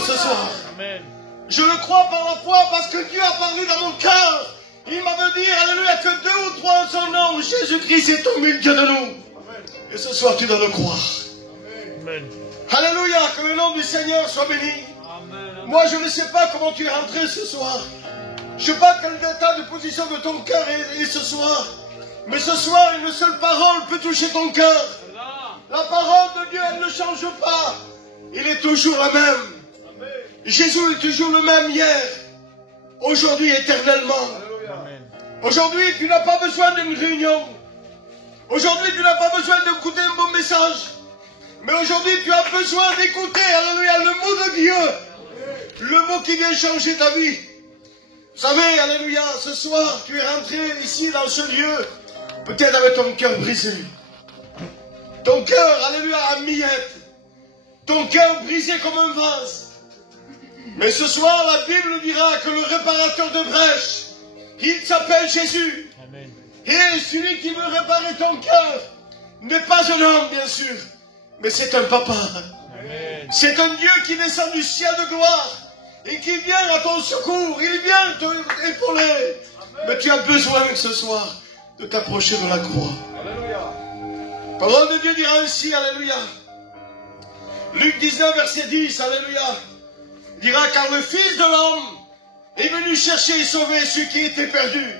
monde ce soir. Amen. Je le crois par la foi parce que Dieu a parlé dans mon cœur. Il m'a dit, alléluia, que 2 ou 3 en son nom, Jésus-Christ est au milieu de nous. Et ce soir, tu dois le croire. Amen. Alléluia, que le nom du Seigneur soit béni. Amen. Moi, je ne sais pas comment tu es rentré ce soir. Je ne sais pas quel état de position de ton cœur est ce soir. Mais ce soir, une seule parole peut toucher ton cœur. La parole de Dieu, elle ne change pas. Il est toujours la même. Jésus est toujours le même hier, aujourd'hui, éternellement. Aujourd'hui, tu n'as pas besoin d'une réunion. Aujourd'hui, tu n'as pas besoin d'écouter un bon message. Mais aujourd'hui, tu as besoin d'écouter, alléluia, le mot de Dieu. Le mot qui vient changer ta vie. Vous savez, alléluia, ce soir, tu es rentré ici dans ce lieu, peut-être avec ton cœur brisé. Ton cœur, alléluia, à miettes. Ton cœur brisé comme un vase. Mais ce soir, la Bible dira que le réparateur de brèches, il s'appelle Jésus. Amen. Et celui qui veut réparer ton cœur n'est pas un homme, bien sûr, mais c'est un papa. C'est un Dieu qui descend du ciel de gloire et qui vient à ton secours. Il vient t'épauler. Mais tu as besoin ce soir de t'approcher de la croix. Alléluia. La parole de Dieu dira ainsi, alléluia. Luc 19, verset 10, alléluia. Dira, car le Fils de l'homme est venu chercher et sauver ceux qui étaient perdus.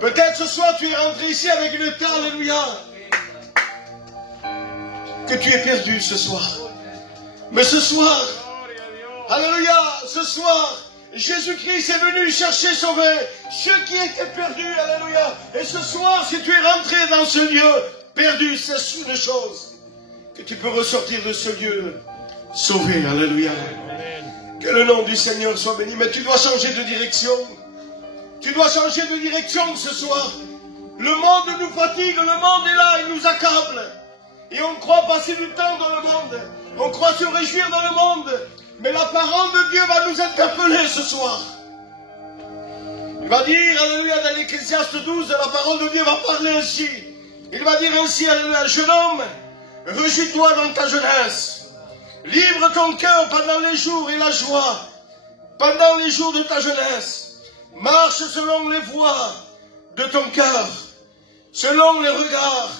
Peut-être ce soir tu es rentré ici avec une terre, alléluia, que tu es perdu ce soir. Mais ce soir, alléluia, ce soir, Jésus-Christ est venu chercher, sauver ceux qui étaient perdus, alléluia. Et ce soir, si tu es rentré dans ce lieu perdu, c'est une chose, que tu peux ressortir de ce lieu sauvé, alléluia. Que le nom du Seigneur soit béni. Mais tu dois changer de direction. Tu dois changer de direction ce soir. Le monde nous fatigue, le monde est là, il nous accable. Et on croit passer du temps dans le monde. On croit se réjouir dans le monde. Mais la parole de Dieu va nous interpeller ce soir. Il va dire, alléluia, dans l'Ecclésiaste 12, la parole de Dieu va parler ainsi. Il va dire ainsi, alléluia, jeune homme, réjouis-toi dans ta jeunesse. Livre ton cœur pendant les jours et la joie, pendant les jours de ta jeunesse. Marche selon les voies de ton cœur, selon les regards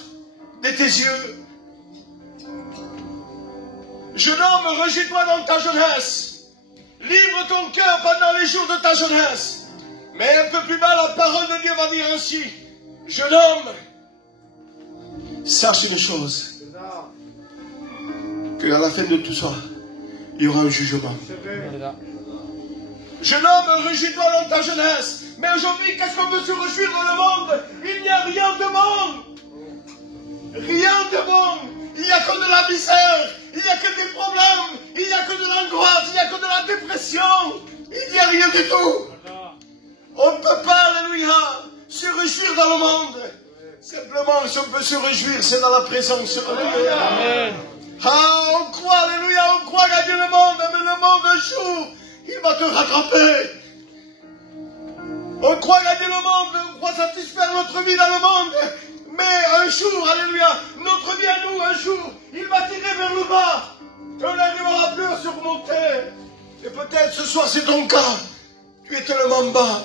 de tes yeux. Jeune homme, réjouis-toi dans ta jeunesse. Livre ton cœur pendant les jours de ta jeunesse. Mais un peu plus bas, la parole de Dieu va dire ainsi. Jeune homme, sache une chose. Qu'à la fin de tout ça, il y aura un jugement. Jeune homme, réjouis-toi dans ta jeunesse. Mais aujourd'hui, qu'est-ce qu'on veut se réjouir dans le monde? Il n'y a rien de bon. Rien de bon. Il n'y a que de la misère. Il n'y a que des problèmes. Il n'y a que de l'angoisse. Il n'y a que de la dépression. Il n'y a rien du tout. On ne peut pas, alléluia, se réjouir dans le monde. Simplement, si on peut se réjouir, c'est dans la présence de Dieu. Amen. Ah, on croit, alléluia, on croit gagner le monde, mais le monde, un jour, il va te rattraper. On croit gagner le monde, on croit satisfaire notre vie dans le monde, mais un jour, alléluia, notre vie à nous, un jour, il va tirer vers le bas, et on n'arrivera plus à surmonter. Et peut-être ce soir, c'est ton cas. Tu es tellement bas,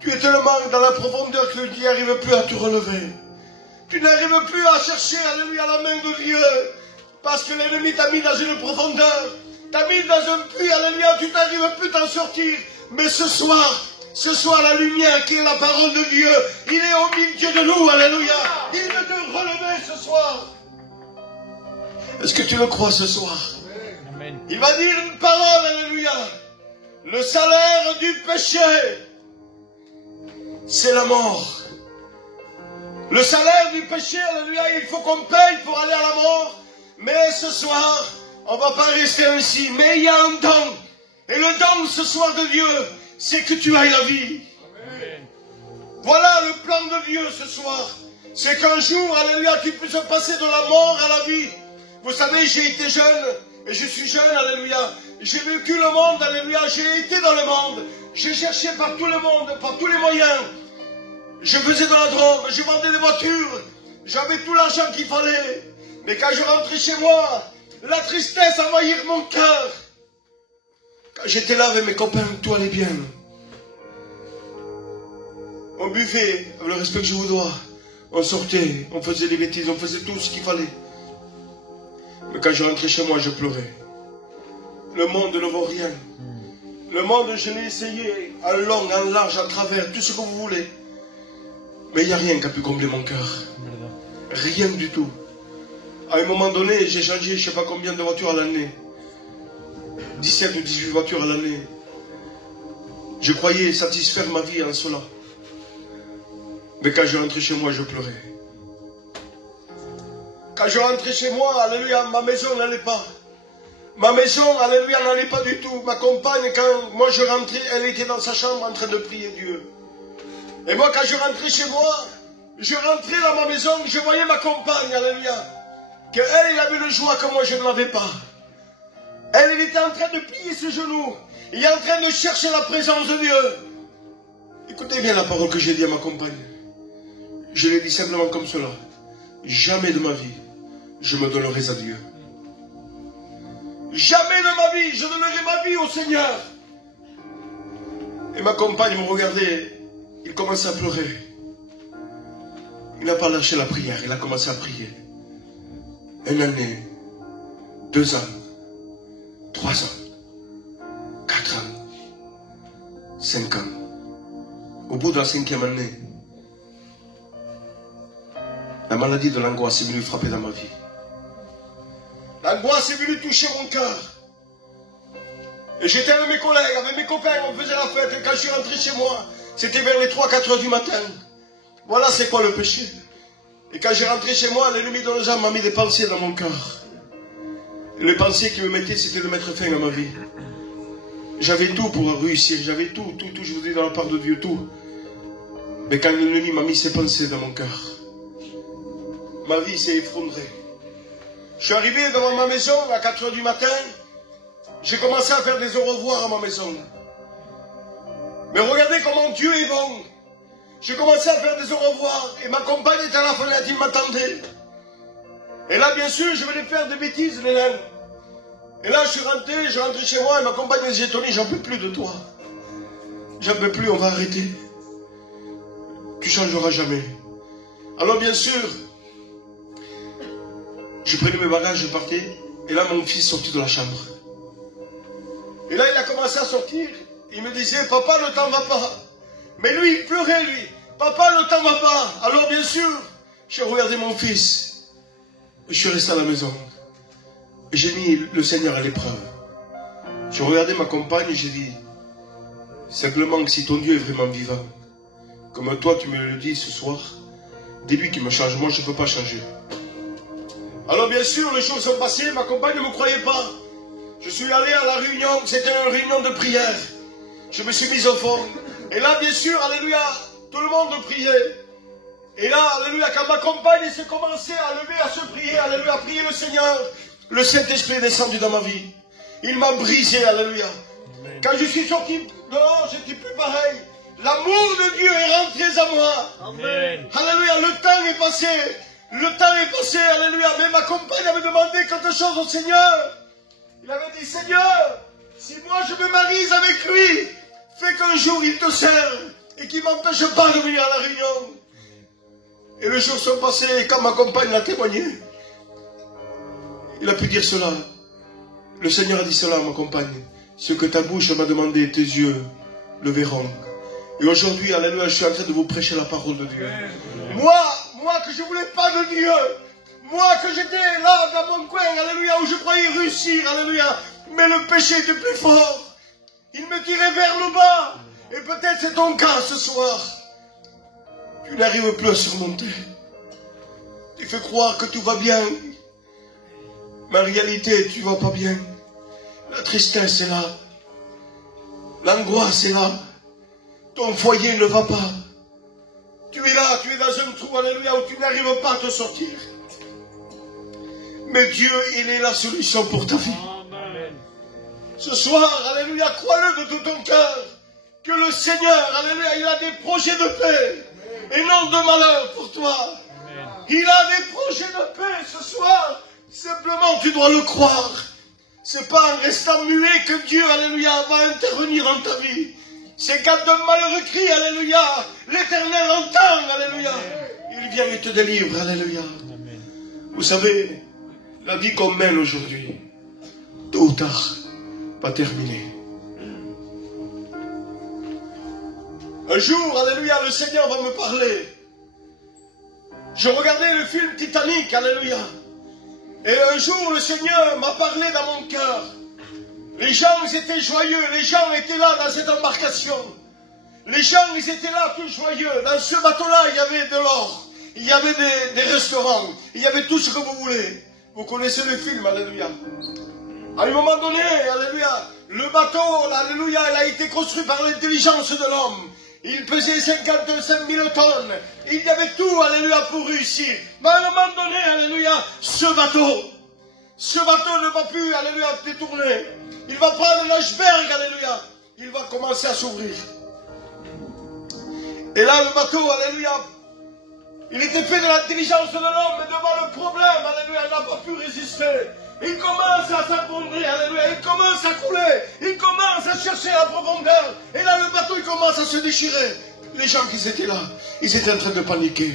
tu es tellement dans la profondeur que tu n'y arrives plus à te relever. Tu n'arrives plus à chercher, alléluia, la main de Dieu. Parce que l'ennemi t'a mis dans une profondeur, t'a mis dans un puits, alléluia, tu n'arrives plus à t'en sortir. Mais ce soir, la lumière qui est la parole de Dieu, il est au milieu de nous, alléluia. Il veut te relever ce soir. Est-ce que tu le crois ce soir? Amen. Il va dire une parole, alléluia. Le salaire du péché, c'est la mort. Le salaire du péché, alléluia, il faut qu'on paye pour aller à la mort. Mais ce soir, on ne va pas rester ainsi. Mais il y a un don. Et le don ce soir de Dieu, c'est que tu ailles la vie. Amen. Voilà le plan de Dieu ce soir. C'est qu'un jour, alléluia, tu puisses passer de la mort à la vie. Vous savez, j'ai été jeune, et je suis jeune, alléluia. J'ai vécu le monde, alléluia. J'ai été dans le monde. J'ai cherché par tout le monde, par tous les moyens. Je faisais de la drogue, je vendais des voitures. J'avais tout l'argent qu'il fallait. Mais quand je rentrais chez moi, La tristesse envahir mon cœur. Quand j'étais là avec mes copains, tout allait bien. On buvait, avec le respect que je vous dois. On sortait, on faisait des bêtises, on faisait tout ce qu'il fallait. Mais quand je rentrais chez moi, je pleurais. Le monde ne vaut rien. Le monde, je l'ai essayé, en long, en large, à travers, tout ce que vous voulez. Mais il n'y a rien qui a pu combler mon cœur. Rien du tout. À un moment donné, j'ai changé je ne sais pas combien de voitures à l'année. 17 ou 18 voitures à l'année. Je croyais satisfaire ma vie en cela. Mais quand je rentrais chez moi, je pleurais. Quand je rentrais chez moi, alléluia, ma maison n'allait pas. Ma maison, alléluia, n'allait pas du tout. Ma compagne, quand moi je rentrais, elle était dans sa chambre en train de prier Dieu. Et moi, quand je rentrais chez moi, je rentrais dans ma maison, je voyais ma compagne, alléluia, qu'elle, elle avait le joie que moi je ne l'avais pas. Elle était en train de plier ses genoux. Elle est en train de chercher la présence de Dieu. Écoutez bien la parole que j'ai dit à ma compagne. Je l'ai dit simplement comme cela. Jamais de ma vie, je me donnerai à Dieu. Jamais de ma vie, je donnerai ma vie au Seigneur. Et ma compagne me regardait. Il commençait à pleurer. Il n'a pas lâché la prière. Il a commencé à prier. 1 année, 2 ans, 3 ans, 4 ans, 5 ans. Au bout de la 5e année, la maladie de l'angoisse est venue frapper dans ma vie. L'angoisse est venue toucher mon cœur. Et j'étais avec mes collègues, avec mes copains, on faisait la fête. Et quand je suis rentré chez moi, c'était vers les 3-4 heures du matin. Voilà c'est quoi le péché. Et quand j'ai rentré chez moi, l'ennemi de nos âmes m'a mis des pensées dans mon cœur. Et les pensées qu'il me mettait, c'était de mettre fin à ma vie. J'avais tout pour réussir, j'avais tout, je vous dis dans la part de Dieu, tout. Mais quand l'ennemi m'a mis ses pensées dans mon cœur, ma vie s'est effondrée. Je suis arrivé devant ma maison à 4 heures du matin. J'ai commencé à faire des au revoir à ma maison. Mais regardez comment Dieu est bon. J'ai commencé à faire des au revoir. Et ma compagne était à la fenêtre, il m'attendait. Et là, bien sûr, je venais faire des bêtises, les nains. Et là, je rentrais chez moi et ma compagne me disait, Tony, j'en peux plus de toi. J'en peux plus, on va arrêter. Tu changeras jamais. Alors, bien sûr, je prenais mes bagages, je partais. Et là, mon fils sortit de la chambre. Et là, il a commencé à sortir. Il me disait, papa, le temps va pas. Mais lui, il pleurait, lui. Papa, le temps va pas. Alors, bien sûr, j'ai regardé mon fils. Et je suis resté à la maison. Et j'ai mis le Seigneur à l'épreuve. J'ai regardé ma compagne et j'ai dit, simplement que si ton Dieu est vraiment vivant, comme toi, tu me le dis ce soir, dis-lui qu'il me change. Moi, je ne peux pas changer. Alors, bien sûr, les choses sont passées. Ma compagne ne me croyait pas. Je suis allé à la réunion. C'était une réunion de prière. Je me suis mis au fond. Et là, bien sûr, alléluia, tout le monde priait. Et là, alléluia, quand ma compagne s'est commencée à lever, à se prier, alléluia, à prier le Seigneur, le Saint-Esprit est descendu dans ma vie. Il m'a brisé, alléluia. Amen. Quand je suis sorti dehors, j'étais plus pareil. L'amour de Dieu est rentré à moi. Amen. Alléluia, le temps est passé. Le temps est passé, alléluia. Mais ma compagne avait demandé quelque chose au Seigneur. Il avait dit, Seigneur, si moi je me marie avec lui, fais qu'un jour il te serve et qu'il ne m'empêche pas de venir à la réunion. Et les jours sont passés et quand ma compagne l'a témoigné, il a pu dire cela. Le Seigneur a dit cela à ma compagne. Ce que ta bouche m'a demandé, tes yeux le verront. Et aujourd'hui, alléluia, je suis en train de vous prêcher la parole de Dieu. Moi que je ne voulais pas de Dieu, moi que j'étais là dans mon coin, alléluia, où je croyais réussir, alléluia, mais le péché était plus fort. Il me tirait vers le bas. Et peut-être c'est ton cas ce soir. Tu n'arrives plus à surmonter. Tu fais croire que tout va bien. Mais en réalité, tu ne vas pas bien. La tristesse est là. L'angoisse est là. Ton foyer ne va pas. Tu es là, tu es dans un trou, alléluia, où tu n'arrives pas à te sortir. Mais Dieu, il est la solution pour ta vie. Amen. Ce soir, alléluia, crois-le de tout ton cœur. Que le Seigneur, alléluia, il a des projets de paix. Et non de malheur pour toi. Amen. Il a des projets de paix ce soir. Simplement, tu dois le croire. C'est pas en restant muet que Dieu, alléluia, va intervenir dans ta vie. C'est quand un malheureux crie, alléluia, l'Éternel entend, alléluia. Il vient et te délivre, alléluia. Amen. Vous savez, la vie qu'on mène aujourd'hui, tôt ou tard, va terminer. Un jour, alléluia, le Seigneur va me parler. Je regardais le film Titanic, alléluia. Et un jour, le Seigneur m'a parlé dans mon cœur. Les gens, ils étaient joyeux. Les gens étaient là dans cette embarcation. Les gens, ils étaient là tout joyeux. Dans ce bateau-là, il y avait de l'or. Il y avait des restaurants. Il y avait tout ce que vous voulez. Vous connaissez le film, alléluia. À un moment donné, alléluia, le bateau, alléluia, il a été construit par l'intelligence de l'homme. Il pesait 55 000 tonnes. Il y avait tout, alléluia, pour réussir. Mais à un moment donné, alléluia, ce bateau ne va plus, alléluia, détourner. Il va prendre l'iceberg, alléluia. Il va commencer à s'ouvrir. Et là, le bateau, alléluia, il était fait de l'intelligence de l'homme, mais devant le problème, alléluia, il n'a pas pu résister. Il commence à s'effondrer, alléluia, il commence à couler, il commence à chercher la profondeur. Et là, le bateau, il commence à se déchirer. Les gens qui étaient là, ils étaient en train de paniquer.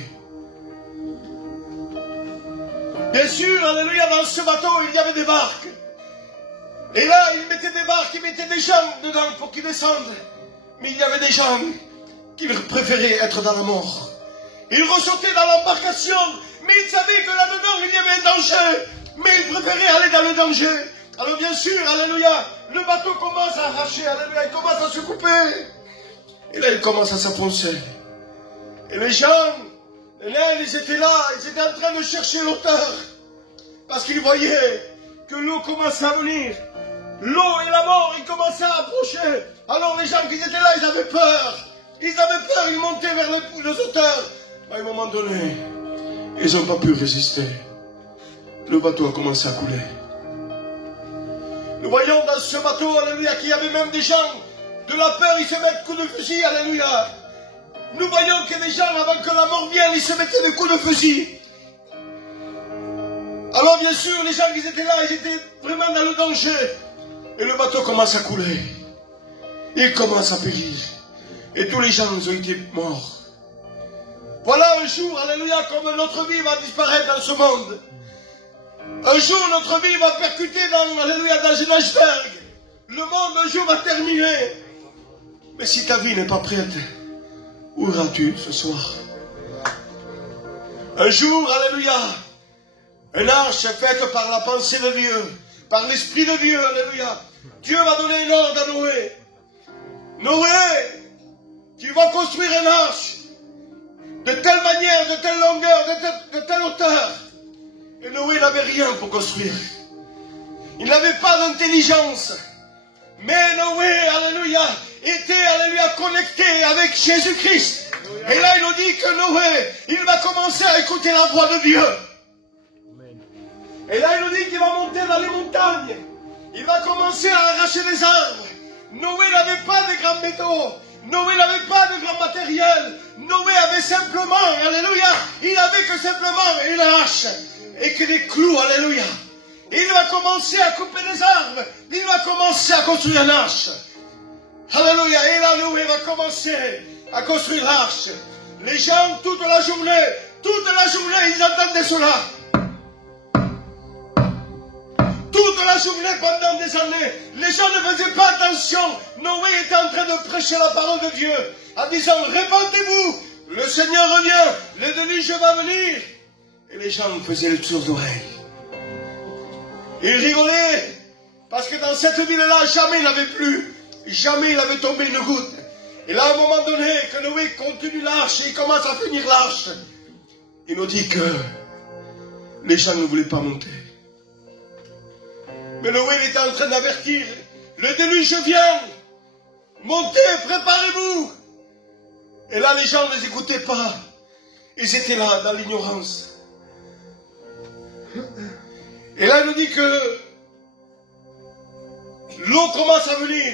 Bien sûr, alléluia, dans ce bateau, il y avait des barques. Et là, ils mettaient des barques, ils mettaient des gens dedans pour qu'ils descendent. Mais il y avait des gens qui préféraient être dans la mort. Ils ressautaient dans l'embarcation, mais ils savaient que là-dedans, il y avait un danger. Mais ils préféraient aller dans le danger. Alors bien sûr, alléluia, le bateau commence à arracher, alléluia, il commence à se couper. Et là, il commence à s'enfoncer. Et les gens, ils étaient là, ils étaient en train de chercher l'auteur. Parce qu'ils voyaient que l'eau commençait à venir. L'eau et la mort, ils commençaient à approcher. Alors les gens qui étaient là, ils avaient peur. Ils avaient peur, ils montaient vers les auteurs. À un moment donné, ils n'ont pas pu résister. Le bateau a commencé à couler. Nous voyons dans ce bateau, alléluia, qu'il y avait même des gens de la peur, ils se mettent coups de fusil, alléluia. Nous voyons que des gens, avant que la mort vienne, ils se mettaient des coups de fusil. Alors bien sûr, les gens qui étaient là, ils étaient vraiment dans le danger. Et le bateau commence à couler. Il commence à périr. Et tous les gens ont été morts. Voilà un jour, alléluia, comme notre vie va disparaître dans ce monde. Un jour, notre vie va percuter alléluia, dans un iceberg. Le monde, un jour, va terminer. Mais si ta vie n'est pas prête, où iras-tu ce soir? Un jour, alléluia, une arche faite par la pensée de Dieu, par l'Esprit de Dieu, alléluia. Dieu va donner une ordre à Noé. Noé, tu vas construire une arche de telle manière, de telle longueur, de telle hauteur. Et Noé n'avait rien pour construire. Il n'avait pas d'intelligence. Mais Noé, alléluia, était, alléluia, connecté avec Jésus-Christ. Et là, il nous dit que Noé, il va commencer à écouter la voix de Dieu. Et là, il nous dit qu'il va monter dans les montagnes. Il va commencer à arracher des arbres. Noé n'avait pas de grands métaux. Noé n'avait pas de grand matériel. Noé avait simplement, alléluia, il avait que simplement une hache et que des clous, alléluia. Il va commencer à couper des arbres. Il va commencer à construire une arche. Alléluia. Et là, Noé va commencer à construire l'arche. Les gens, toute la journée, ils entendaient cela. Toute la journée, pendant des années, les gens ne faisaient pas attention. Noé était en train de prêcher la parole de Dieu, en disant, répandez-vous, le Seigneur revient, le déluge va venir. Et les gens faisaient le tour d'oreille. Ils rigolaient, parce que dans cette ville-là, jamais il n'avait plu, jamais il avait tombé une goutte. Et là, à un moment donné, que Noé continue l'arche, et il commence à finir l'arche, il nous dit que les gens ne voulaient pas monter. Mais Noé, il était en train d'avertir, le déluge vient, montez, préparez-vous. Et là, les gens ne les écoutaient pas. Ils étaient là, dans l'ignorance. Et là, il nous dit que l'eau commence à venir.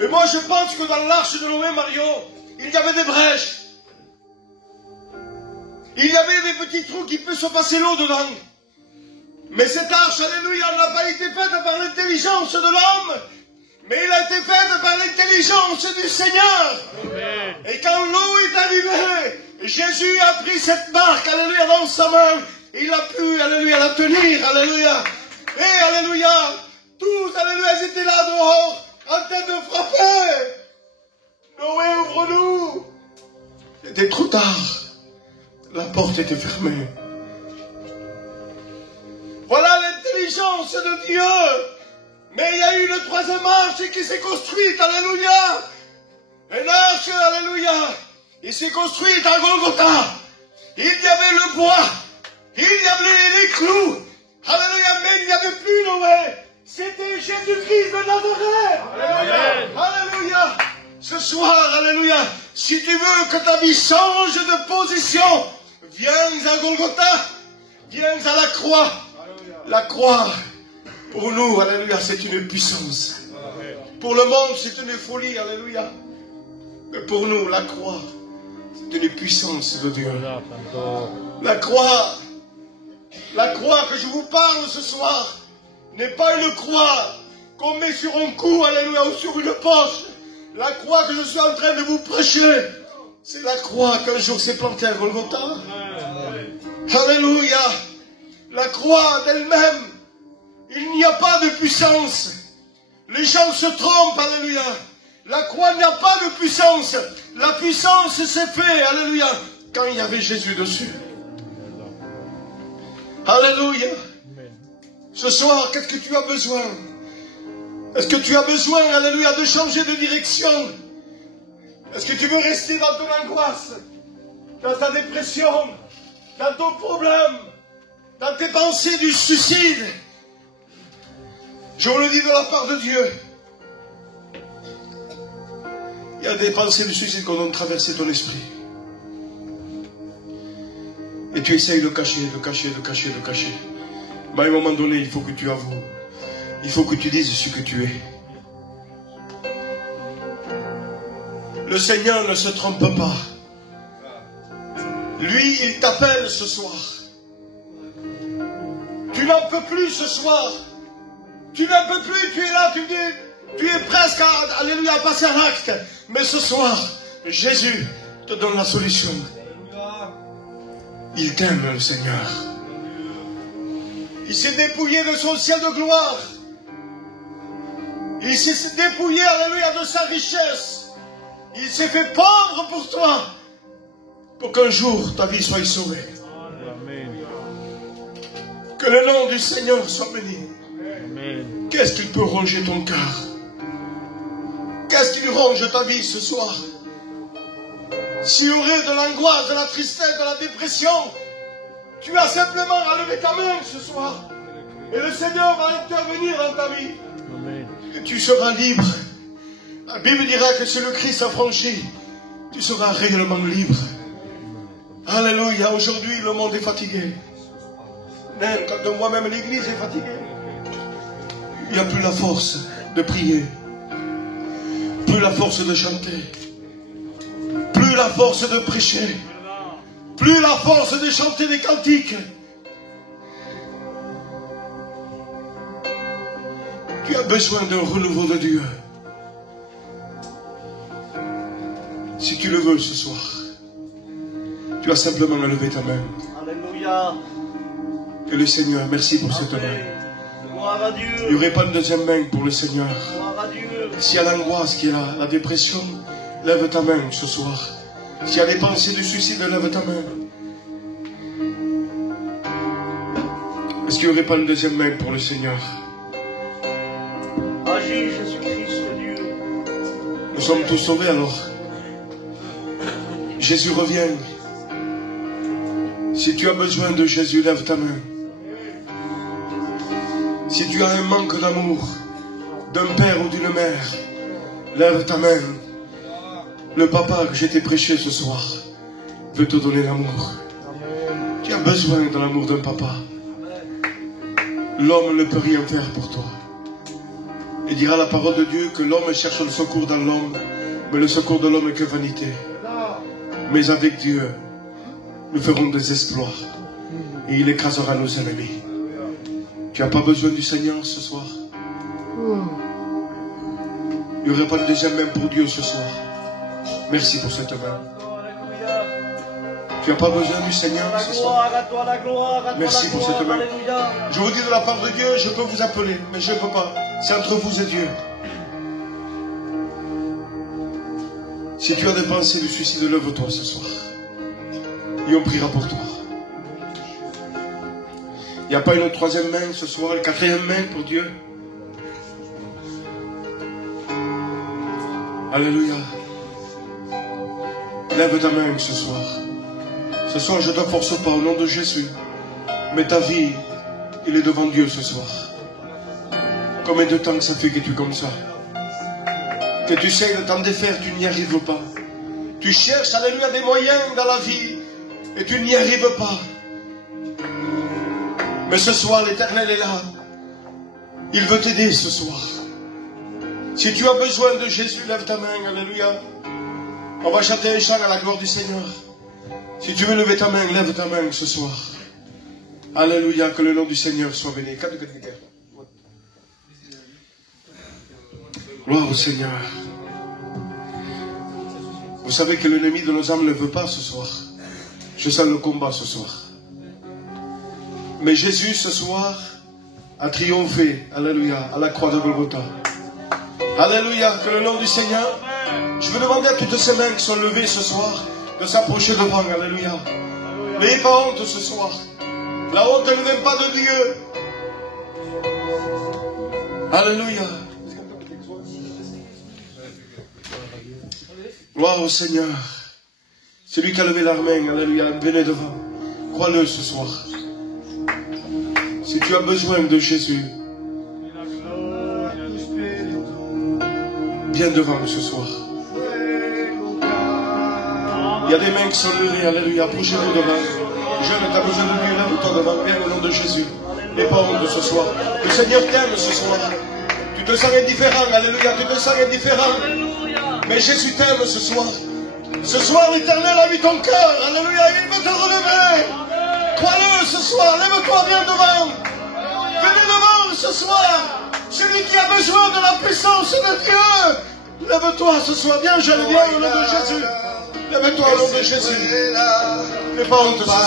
Et moi, je pense que dans l'arche de Noé, Mario, il y avait des brèches. Il y avait des petits trous qui peuvent se passer l'eau dedans. Mais cette arche, alléluia, n'a pas été faite par l'intelligence de l'homme, mais elle a été faite par l'intelligence du Seigneur. Amen. Et quand l'eau est arrivée, Jésus a pris cette barque, alléluia, dans sa main. Il a pu, alléluia, la tenir, alléluia. Et alléluia, tous, alléluia, ils étaient là dehors, en train de frapper. Noé, ouvre-nous. C'était trop tard. La porte était fermée. Voilà l'intelligence de Dieu. Mais il y a eu une troisième arche qui s'est construite, alléluia. Une arche, alléluia. Il s'est construite à Golgotha. Il y avait le bois. Il y avait les clous. Alléluia, mais il n'y avait plus Noé. C'était Jésus-Christ de Nazareth. Alléluia. Alléluia. Ce soir, alléluia, si tu veux que ta vie change de position, viens à Golgotha. Viens à la croix. La croix, pour nous, alléluia, c'est une puissance. Pour le monde, c'est une folie, alléluia. Mais pour nous, la croix, c'est une puissance de Dieu. La croix que je vous parle ce soir, n'est pas une croix qu'on met sur un cou, alléluia, ou sur une poche. La croix que je suis en train de vous prêcher, c'est la croix qu'un jour s'est plantée à Golgotha. Alléluia. La croix d'elle-même, il n'y a pas de puissance. Les gens se trompent, alléluia. La croix n'a pas de puissance. La puissance s'est faite, alléluia, quand il y avait Jésus dessus. Alléluia. Ce soir, qu'est-ce que tu as besoin? Est-ce que tu as besoin, alléluia, de changer de direction? Est-ce que tu veux rester dans ton angoisse, dans ta dépression, dans ton problème, dans tes pensées du suicide? Je vous le dis de la part de Dieu. Il y a des pensées du suicide qui ont traversé ton esprit. Et tu essayes de cacher, de cacher, de cacher, de cacher. Mais à un moment donné, il faut que tu avoues. Il faut que tu dises ce que tu es. Le Seigneur ne se trompe pas. Lui, il t'appelle ce soir. Tu n'en peux plus ce soir. Tu n'en peux plus, tu es là, tu es presque à, alléluia, à passer à l'acte. Mais ce soir, Jésus te donne la solution. Il t'aime, le Seigneur. Il s'est dépouillé de son ciel de gloire. Il s'est dépouillé, alléluia, de sa richesse. Il s'est fait pauvre pour toi, pour qu'un jour ta vie soit sauvée. Amen. Que le nom du Seigneur soit béni. Qu'est-ce qu'il peut ronger ton cœur? Qu'est-ce qui ronge ta vie ce soir? S'il y aurait de l'angoisse, de la tristesse, de la dépression, tu as simplement à lever ta main ce soir. Et le Seigneur va intervenir dans ta vie. Amen. Et tu seras libre. La Bible dira que si le Christ a franchi, tu seras réellement libre. Alléluia. Aujourd'hui, le monde est fatigué. Même quand moi-même l'église est fatiguée. Il n'y a plus la force de prier. Plus la force de chanter. Plus la force de prêcher. Plus la force de chanter des cantiques. Tu as besoin d'un renouveau de Dieu. Si tu le veux ce soir, tu as simplement à lever ta main. Alléluia. Et le Seigneur, merci pour cette main. Gloire à Dieu. Il n'y aurait pas de deuxième main pour le Seigneur. Gloire à Dieu. S'il y a l'angoisse, qu'il y a la dépression, lève ta main ce soir. S'il y a les pensées du suicide, lève ta main. Est-ce qu'il n'y aurait pas une deuxième main pour le Seigneur? Agis, Jésus-Christ, Dieu. Nous sommes tous sauvés alors. Jésus revient. Si tu as besoin de Jésus, lève ta main. Si tu as un manque d'amour, d'un père ou d'une mère, lève ta main. Le papa que je t'ai prêché ce soir veut te donner l'amour. Tu as besoin de l'amour d'un papa. L'homme ne peut rien faire pour toi. Il dira la parole de Dieu que l'homme cherche le secours dans l'homme, mais le secours de l'homme est que vanité. Mais avec Dieu, nous ferons des exploits et il écrasera nos ennemis. Tu n'as pas besoin du Seigneur ce soir. Il n'y aurait pas de deuxième main pour Dieu ce soir. Merci pour cette main. Tu n'as pas besoin du Seigneur ce soir. Merci pour cette main. Je vous dis de la part de Dieu, je peux vous appeler, mais je ne peux pas. C'est entre vous et Dieu. Si tu as des pensées de suicide, lève-toi ce soir. Et on priera pour toi. Il n'y a pas une troisième main ce soir, une quatrième main pour Dieu. Alléluia. Lève ta main ce soir. Ce soir, je ne te force pas au nom de Jésus. Mais ta vie, il est devant Dieu ce soir. Combien de temps que ça fait que tu es comme ça? Que tu essayes de t'en défaire, tu n'y arrives pas. Tu cherches, alléluia, des moyens dans la vie et tu n'y arrives pas. Mais ce soir, l'Éternel est là. Il veut t'aider ce soir. Si tu as besoin de Jésus, lève ta main, alléluia. On va chanter un chant à la gloire du Seigneur. Si tu veux lever ta main, lève ta main ce soir. Alléluia, que le nom du Seigneur soit béni. Gloire au Seigneur. Vous savez que l'ennemi de nos âmes ne veut pas ce soir. Je sens le combat ce soir. Mais Jésus ce soir a triomphé, alléluia, à la croix de Golgotha. Alléluia, que le nom du Seigneur. Je veux demander à toutes ces mains qui sont levées ce soir de s'approcher devant, alléluia. N'ayez pas honte ce soir. La honte ne vient pas de Dieu. Alléluia. Gloire au Seigneur. Celui qui a levé la main, alléluia, venez devant. Crois-le ce soir. Si tu as besoin de Jésus, viens devant ce soir. Il y a des mains qui sont levées, alléluia, approchez-vous devant. Jeune, tu as besoin de lui, lève-toi devant, viens au nom de Jésus. N'aie pas honte de ce soir. Le Seigneur t'aime ce soir. Tu te sens indifférent, alléluia, tu te sens indifférent. Mais Jésus t'aime ce soir. Ce soir, l'Éternel a mis ton cœur, alléluia, il veut te relever. Crois-le ce soir, lève-toi, viens devant. Venez devant ce soir. Celui qui a besoin de la puissance de Dieu. Lève-toi ce soir, viens, jeune, viens au nom de Jésus. Lève-toi au nom de Jésus. N'aie pas honte ce soir.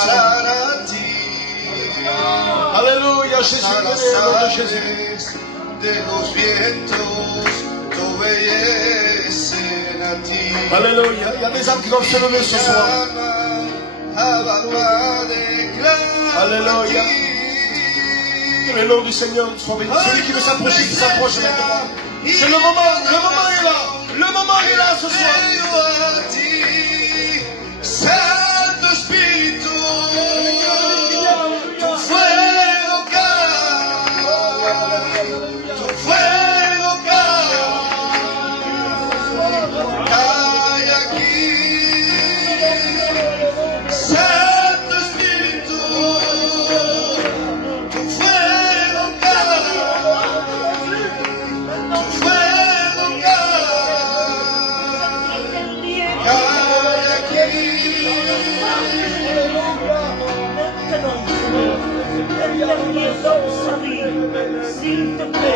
Alléluia, Jésus, venez au nom de Jésus. Alléluia, il y a des âmes qui doivent se lever ce soir. Alléluia. Que le nom du Seigneur soit béni. Celui qui veut s'approcher, qui s'approche maintenant. C'est le moment est là. Le moment est là ce soir. Santo Espíritu, tu fuego cae aquí. Santo Espíritu, tu fuego S'il te plaît.